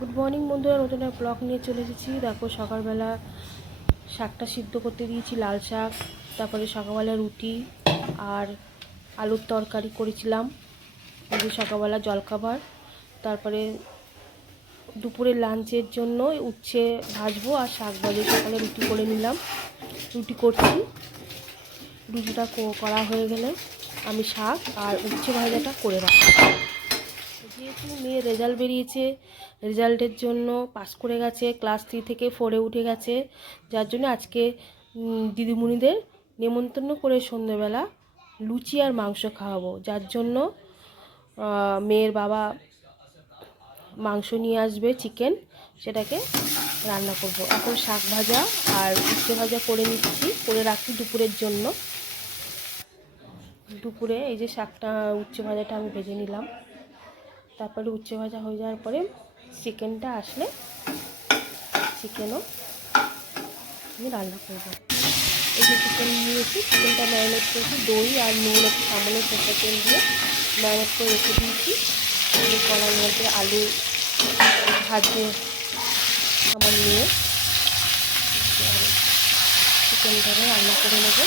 Good morning বন্ধুরা, নতুন এক ব্লগ নিয়ে চলে এসেছি। দেখো সকালবেলা শাকটা সিদ্ধ করতে দিয়েছি, লাল শাক। তারপরে সকালবেলা রুটি আর আলুর তরকারি করেছিলাম, এই যে সকালবেলা জলখাবার। তারপরে দুপুরের লাঞ্চের জন্য উচ্ছে ভাজবো আর শাক ভাজি। সকালে রুটি করে নিলাম, রুটি করছি। রুটিটা করা হয়ে গেলে আমি শাক আর উচ্ছে ভাজাটা করে রাখি। যেহেতু মেয়ের রেজাল্ট বেরিয়েছে, রেজাল্টের জন্য পাস করে গেছে, ক্লাস 3 থেকে 4-এ উঠে গেছে, যার জন্য আজকে দিদিমণিদের নেমন্তন্ন করে সন্ধ্যেবেলা লুচি আর মাংস খাওয়াবো। যার জন্য মেয়ের বাবা মাংস নিয়ে আসবে, চিকেন, সেটাকে রান্না করব। এখন শাক ভাজা আর উচ্ছে ভাজা করে নিচ্ছি, করে রাখি দুপুরের জন্য। দুপুরে এই যে শাকটা উচ্ছে ভাজাটা আমি ভেজে নিলাম। তারপরে উচ্ছে ভাজা হয়ে যাওয়ার পরে চিকেনটা আসলে চিকেনও আমি রান্না করব। এই যে চিকেন নিয়েছি, চিকেনটা ম্যারিনেট করেছি, দই আর নুন একটু সামান্য সরষের তেল দিয়ে ম্যারিনেট করে রেখে দিয়েছি। এই কড়ার মধ্যে আলু ভাজে আমার নিয়ে চিকেনটাকে রান্না করে নেব।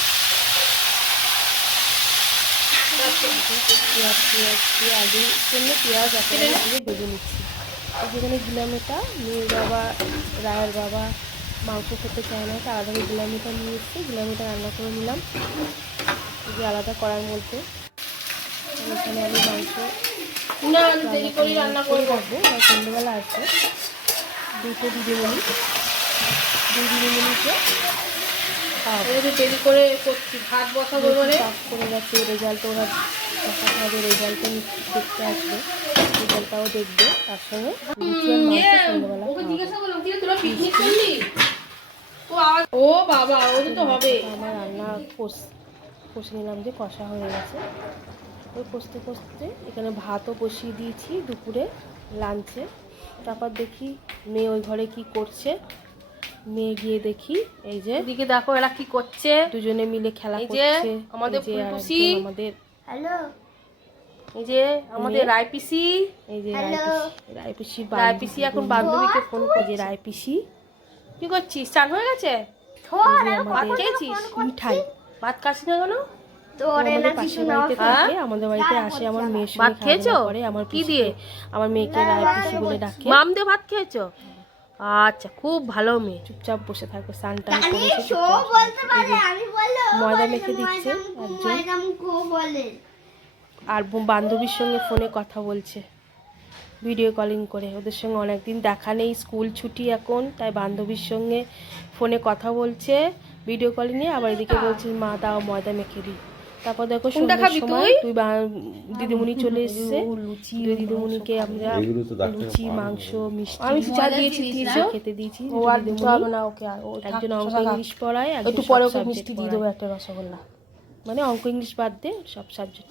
আলুর জন্য পেঁয়াজ একেবারে দিয়ে ভেজে নিচ্ছি। যেখানে গিলামেটা মেয়ের বাবা, রায়ের বাবা মাংস খেতে চায় না, তার আলাদা গিলামিটা নিয়ে এসেছি, গিলামিটা রান্না করে নিলাম এই যে আলাদা করার মধ্যে। এখানে আমি মাংস রান্না করে রাখবো, আর সন্ধ্যেবেলা আসবে দুই দিদিমণিকে দেরি করে করছি, ভাত বসাবো বলে পাস করে গেছে। রেজাল্ট ওরা দেখাতে হবে, রেজাল্টটা দেখতে আসবে, রেজাল্টটাও দেখবে, তার সঙ্গে ও বাবা ও তো হবে। আমার রান্না কষে নিলাম, যে কষা হয়ে গেছে। ওই কষতে কষতে এখানে ভাতও বসিয়ে দিয়েছি দুপুরে লাঞ্চে। তারপর দেখি মেয়ে ওই ঘরে কি করছে। মেয়ে গিয়ে দেখি এই যে এদিকে দেখো এরা কি করছে, দুজনে মিলে খেলা এই যে করছে। আমাদের ফুলটুসি, আমাদের হ্যালো, এই যে আমাদের রায়পিসি, এই যে রায়পিসি এখন বান্ধবীকে ফোন করে। রায়পিসি কি করছিস? চান হয়ে গেছে? ভাত খেয়েছিস? মিঠাই ভাত খাসি না কেন? আমাদের বাড়িতে আসে আমার মেয়ের ভাত সঙ্গে খেয়েছো? করে। আমার কি দিয়ে? আমার মেয়েকে রায়পিসি বলে ডাকে। মাম দিয়ে ভাত খেয়েছো? আচ্ছা, খুব ভালো মেয়ে। চুপচাপ বসে থাকবে, স্নান টান করেছে, ময়দা মেখে দিচ্ছে একজন, আর বান্ধবীর সঙ্গে ফোনে কথা বলছে ভিডিও কলিং করে। ওদের সঙ্গে অনেকদিন দেখা নেই, স্কুল ছুটি এখন, তাই বান্ধবীর সঙ্গে ফোনে কথা বলছে ভিডিও কলিংয়ে। আবার এদিকে বলছে মা দাও ময়দা মেখে দিই। তারপর দেখো সন্ধ্যার সময় দিদিমণি চলে এসেছে, দিদিমণিকে আমরা লুচি, মাংস, মিষ্টি আমি চা দিয়েছি, খেতে দিয়েছি। একজন অঙ্ক ইংলিশ পড়ায়, একটু পরে ওকে মিষ্টি দিয়ে দেবো, একটা রসগোল্লা। মানে অঙ্ক ইংলিশ বাদ দিয়ে সব সাবজেক্ট